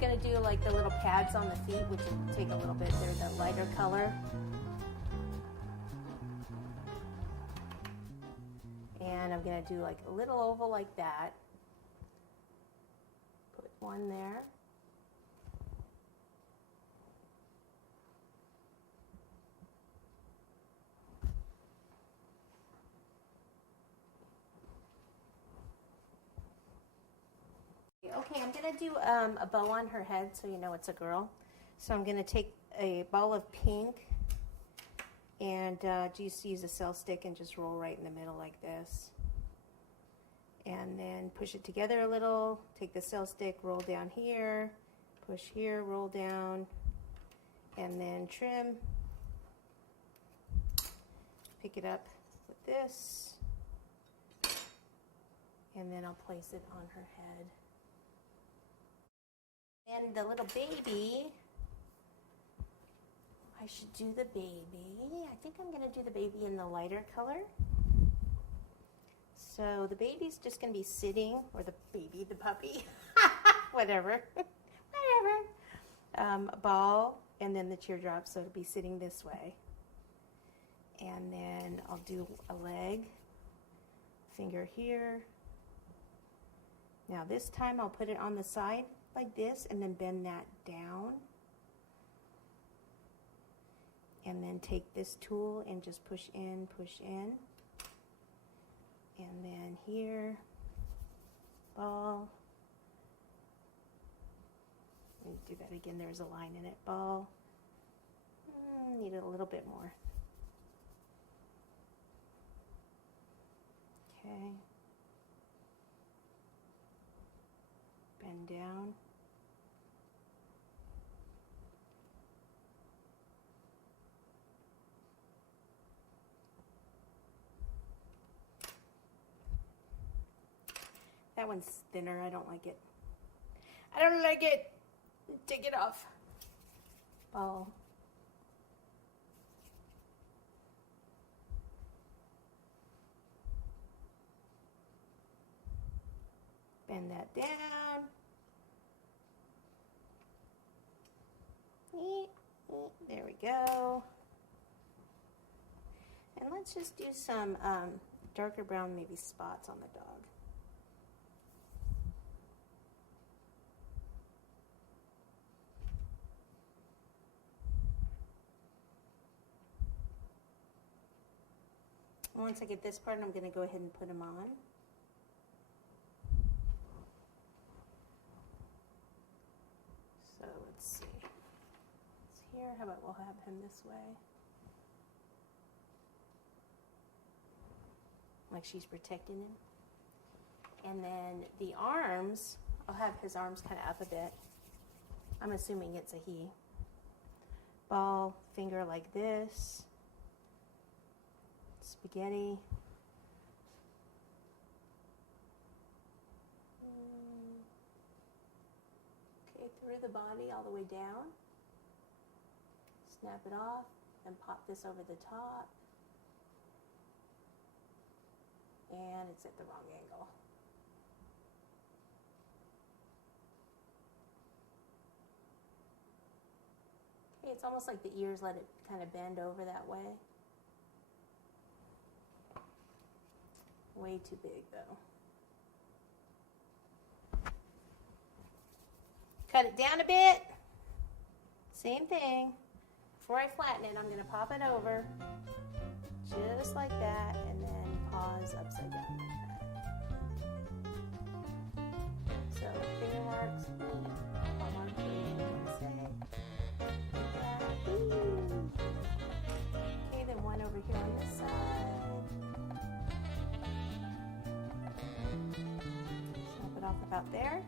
going to do like the little pads on the feet, which will take a little bit. They're the lighter color. And I'm going to do like a little oval like that. Put one there. Okay, I'm going to do a bow on her head so you know it's a girl. So I'm going to take a ball of pink and just use a cell stick and just roll right in the middle like this. And then push it together a little, take the cell stick, roll down here, push here, roll down, and then trim. Pick it up with this, and then I'll place it on her head. And the little baby, I should do the baby. I think I'm going to do the baby in the lighter color. So the baby's just going to be sitting, or the baby, the puppy, whatever, whatever. A ball, and then the teardrop, so it'll be sitting this way. And then I'll do a leg, finger here. Now this time I'll put it on the side like this and then bend that down. And then take this tool and just push in, and then here, ball. Let me do that again, there's a line in it, ball. Need it a little bit more. Okay. Bend down. That one's thinner. I don't like it. I don't like it. Take it off. Ball. Bend that down. There we go. And let's just do some darker brown, maybe spots on the dog. Once I get this part, I'm going to go ahead and put them on. So let's see. It's here. How about we'll have him this way? Like she's protecting him. And then the arms, I'll have his arms kind of up a bit. I'm assuming it's a he. Ball, finger like this. Spaghetti. Okay, through the body all the way down. Snap it off and pop this over the top. And it's at the wrong angle. Okay, it's almost like the ears let it kind of bend over that way. Way too big though. Cut it down a bit. Same thing. Before I flatten it, I'm going to pop it over just like that and then pause upside down like that. So finger marks, I'll mark where you want to say. Like that. Okay, then one over here on this side. Snap it off about there.